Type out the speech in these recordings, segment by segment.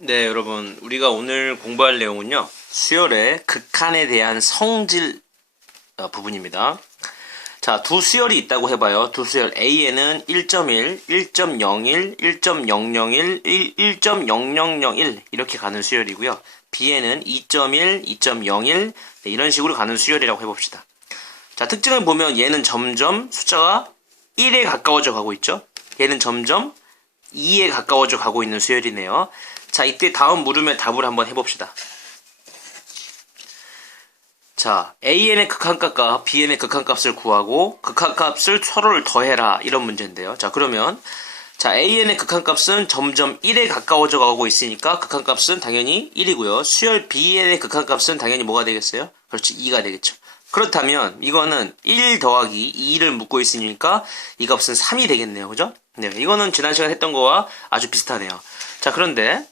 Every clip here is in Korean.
네, 여러분. 우리가 오늘 공부할 내용은요. 수열의 극한에 대한 성질 어, 부분입니다. 자, 두 수열이 있다고 해봐요. 두 수열 A에는 1.1, 1.01, 1.001, 1, 1.0001 이렇게 가는 수열이고요. B에는 2.1, 2.01 네, 이런 식으로 가는 수열이라고 해봅시다. 자, 특징을 보면 얘는 점점 숫자가 1에 가까워져 가고 있죠. 얘는 점점 2에 가까워져 가고 있는 수열이네요. 자, 이때 다음 물음의 답을 한번 해봅시다. 자, AN의 극한값과 BN의 극한값을 구하고 극한값을 서로를 더해라 이런 문제인데요. 자, 그러면 자, AN의 극한값은 점점 1에 가까워져 가고 있으니까 극한값은 당연히 1이고요. 수열 BN의 극한값은 당연히 뭐가 되겠어요? 그렇지, 2가 되겠죠. 그렇다면 이거는 1 더하기 2를 묶고 있으니까 이 값은 3이 되겠네요. 그죠? 네, 이거는 지난 시간에 했던 거와 아주 비슷하네요. 자, 그런데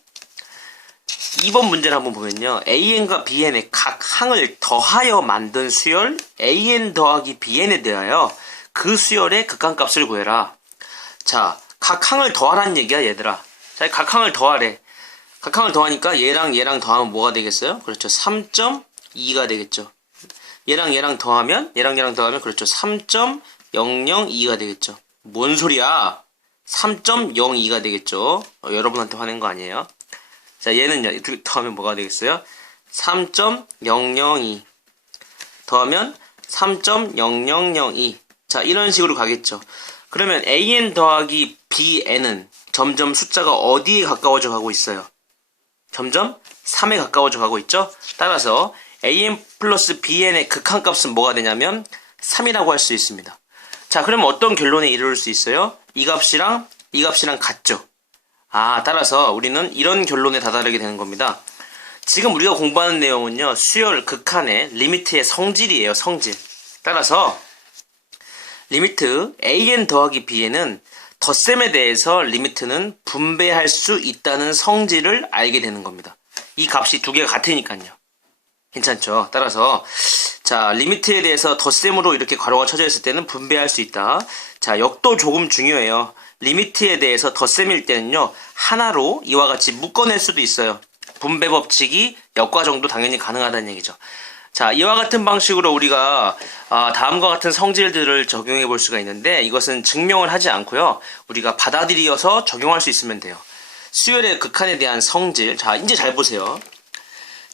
2번 문제를 한번 보면요. AN과 BN의 각 항을 더하여 만든 수열 AN 더하기 BN에 대하여 그 수열의 극한값을 구해라. 자, 각 항을 더하라는 얘기야, 얘들아. 자, 각 항을 더하래. 각 항을 더하니까 얘랑 얘랑 더하면 뭐가 되겠어요? 그렇죠. 3.2가 되겠죠. 얘랑 얘랑 더하면 얘랑 얘랑 더하면 그렇죠. 3.002가 되겠죠. 뭔 소리야? 3.02가 되겠죠. 어, 여러분한테 화낸 거 아니에요? 자, 얘는요. 두- 더하면 뭐가 되겠어요? 3.002 더하면 3.0002 자, 이런 식으로 가겠죠. 그러면 AN 더하기 BN은 점점 숫자가 어디에 가까워져 가고 있어요? 점점 3에 가까워져 가고 있죠? 따라서 AN 플러스 BN의 극한값은 뭐가 되냐면 3이라고 할 수 있습니다. 자, 그러면 어떤 결론에 이를 수 있어요? 이 값이랑 이 값이랑 같죠? 아, 따라서 우리는 이런 결론에 다다르게 되는 겁니다. 지금 우리가 공부하는 내용은요, 수열 극한의 리미트의 성질이에요, 성질. 따라서, 리미트 an 더하기 b에는 덧셈에 대해서 리미트는 분배할 수 있다는 성질을 알게 되는 겁니다. 이 값이 두 개가 같으니까요. 괜찮죠? 따라서, 자, 리미트에 대해서 덧셈으로 이렇게 괄호가 쳐져 있을 때는 분배할 수 있다. 자, 역도 조금 중요해요. 리미트에 대해서 덧셈일 때는요, 하나로 이와 같이 묶어낼 수도 있어요. 분배 법칙이 역과 정도 당연히 가능하다는 얘기죠. 자, 이와 같은 방식으로 우리가 아, 다음과 같은 성질들을 적용해 볼 수가 있는데 이것은 증명을 하지 않고요. 우리가 받아들여서 적용할 수 있으면 돼요. 수열의 극한에 대한 성질. 자, 이제 잘 보세요.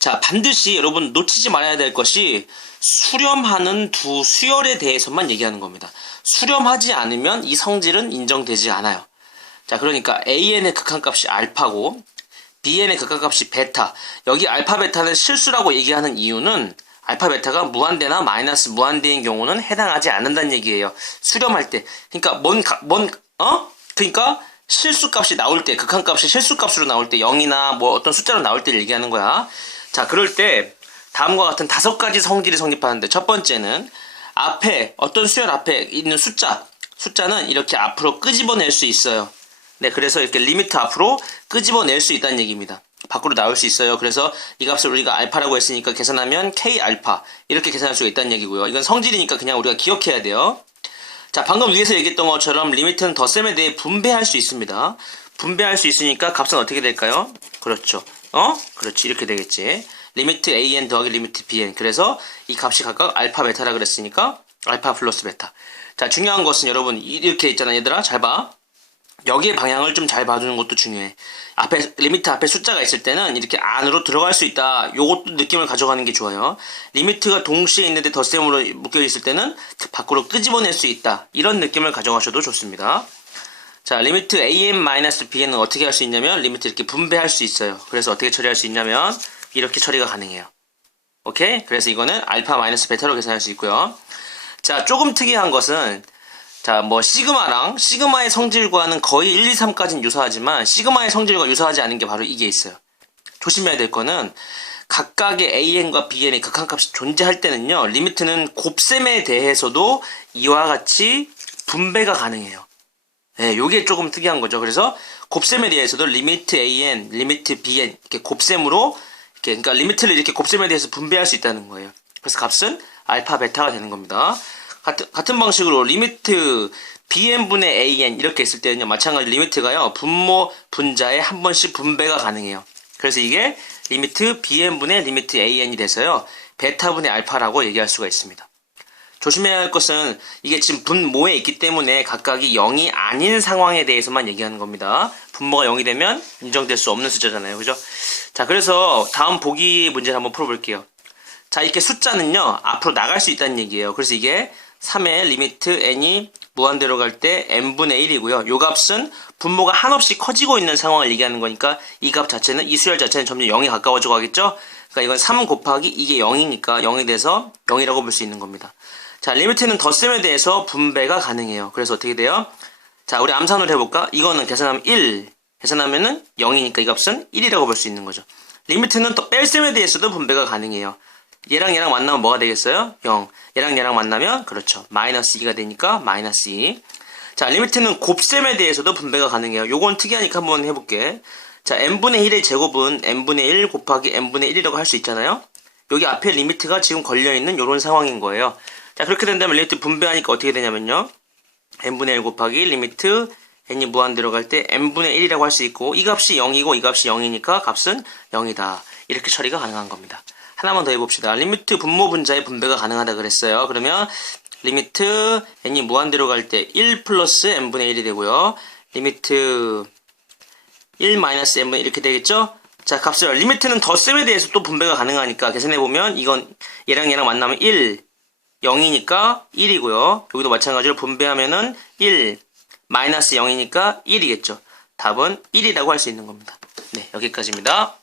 자, 반드시 여러분 놓치지 말아야 될 것이 수렴하는 두 수열에 대해서만 얘기하는 겁니다. 수렴하지 않으면 이 성질은 인정되지 않아요. 자, 그러니까 AN의 극한값이 알파고 BN의 극한값이 베타. 여기 알파 베타는 실수라고 얘기하는 이유는 알파 베타가 무한대나 마이너스 무한대인 경우는 해당하지 않는다는 얘기예요. 수렴할 때. 그러니까 뭔, 가- 뭔, 어? 그러니까 실수값이 나올 때, 극한값이 실수값으로 나올 때 0이나 뭐 어떤 숫자로 나올 때를 얘기하는 거야. 자, 그럴 때 다음과 같은 다섯 가지 성질이 성립하는데 첫 번째는 앞에 어떤 수열 앞에 있는 숫자, 숫자는 이렇게 앞으로 끄집어낼 수 있어요. 네, 그래서 이렇게 리미트 앞으로 끄집어낼 수 있다는 얘기입니다. 밖으로 나올 수 있어요. 그래서 이 값을 우리가 알파라고 했으니까 계산하면 k 알파 이렇게 계산할 수가 있다는 얘기고요. 이건 성질이니까 그냥 우리가 기억해야 돼요. 자, 방금 위에서 얘기했던 것처럼 리미트는 덧셈에 대해 분배할 수 있습니다. 분배할 수 있으니까 값은 어떻게 될까요? 그렇죠. 어? 그렇지. 이렇게 되겠지. 리미트 an 더하기 리미트 bn. 그래서 이 값이 각각 알파 베타라 그랬으니까 알파 플러스 베타. 자, 중요한 것은 여러분 이렇게 있잖아, 얘들아. 잘 봐. 여기의 방향을 좀 잘 봐주는 것도 중요해. 앞에, 리미트 앞에 숫자가 있을 때는 이렇게 안으로 들어갈 수 있다. 요것도 느낌을 가져가는 게 좋아요. 리미트가 동시에 있는데 덧셈으로 묶여 있을 때는 밖으로 끄집어낼 수 있다. 이런 느낌을 가져가셔도 좋습니다. 자, 리미트 am-bn은 어떻게 할 수 있냐면, 리미트 이렇게 분배할 수 있어요. 그래서 어떻게 처리할 수 있냐면, 이렇게 처리가 가능해요. 오케이? 그래서 이거는 알파 마이너스 베타로 계산할 수 있고요. 자, 조금 특이한 것은, 자, 뭐, 시그마랑, 시그마의 성질과는 거의 1, 2, 3까지는 유사하지만, 시그마의 성질과 유사하지 않은 게 바로 이게 있어요. 조심해야 될 거는, 각각의 AN과 BN의 극한값이 존재할 때는요, 리미트는 곱셈에 대해서도 이와 같이 분배가 가능해요. 네, 요게 조금 특이한 거죠. 그래서 곱셈에 대해서도 리미트 AN, 리미트 BN, 이렇게 곱셈으로, 이렇게, 그러니까 리미트를 이렇게 곱셈에 대해서 분배할 수 있다는 거예요. 그래서 값은 알파, 베타가 되는 겁니다. 같은, 같은 방식으로 리미트 bn분의 an 이렇게 있을 때는요, 마찬가지로 리미트가요, 분모, 분자에 한 번씩 분배가 가능해요. 그래서 이게 리미트 bn분의 리미트 an이 돼서요. 베타분의 알파라고 얘기할 수가 있습니다. 조심해야 할 것은 이게 지금 분모에 있기 때문에 각각이 0이 아닌 상황에 대해서만 얘기하는 겁니다. 분모가 0이 되면 인정될 수 없는 숫자잖아요. 그죠? 자, 그래서 다음 보기 문제를 한번 풀어볼게요. 자, 이렇게 숫자는요, 앞으로 나갈 수 있다는 얘기예요. 그래서 이게 3의 리미트 n이 무한대로 갈 때 n분의 1이고요. 요 값은 분모가 한없이 커지고 있는 상황을 얘기하는 거니까 이 값 자체는, 이 수열 자체는 점점 0이 가까워져 가겠죠? 그러니까 이건 3 곱하기 이게 0이니까 0이 돼서 0이라고 볼 수 있는 겁니다. 자, 리미트는 덧셈에 대해서 분배가 가능해요. 그래서 어떻게 돼요? 자, 우리 암산을 해볼까? 이거는 계산하면 1. 계산하면은 0이니까 이 값은 1이라고 볼 수 있는 거죠. 리미트는 또 뺄셈에 대해서도 분배가 가능해요. 얘랑 얘랑 만나면 뭐가 되겠어요? 0. 얘랑 얘랑 만나면 그렇죠. 마이너스 2가 되니까 마이너스 2. 자, 리미트는 곱셈에 대해서도 분배가 가능해요. 요건 특이하니까 한번 해볼게. 자, n분의 1의 제곱은 n분의 1 곱하기 n분의 1이라고 할 수 있잖아요. 여기 앞에 리미트가 지금 걸려있는 이런 상황인 거예요. 자, 그렇게 된다면 리미트 분배하니까 어떻게 되냐면요. n분의 1 곱하기 리미트 n이 무한대로 갈때 n분의 1이라고 할 수 있고 이 값이 0이고 이 값이 0이니까 값은 0이다. 이렇게 처리가 가능한 겁니다. 하나만 더 해봅시다. 리미트 분모 분자의 분배가 가능하다 그랬어요. 그러면 리미트 n이 무한대로 갈때 1 플러스 n분의 1이 되고요. 리미트 1 마이너스 n분 이렇게 되겠죠? 자, 값을 리미트는 덧셈에 대해서 또 분배가 가능하니까 계산해 보면 이건 얘랑 얘랑 만나면 1 0이니까 1이고요. 여기도 마찬가지로 분배하면은 1 마이너스 0이니까 1이겠죠. 답은 1이라고 할 수 있는 겁니다. 네, 여기까지입니다.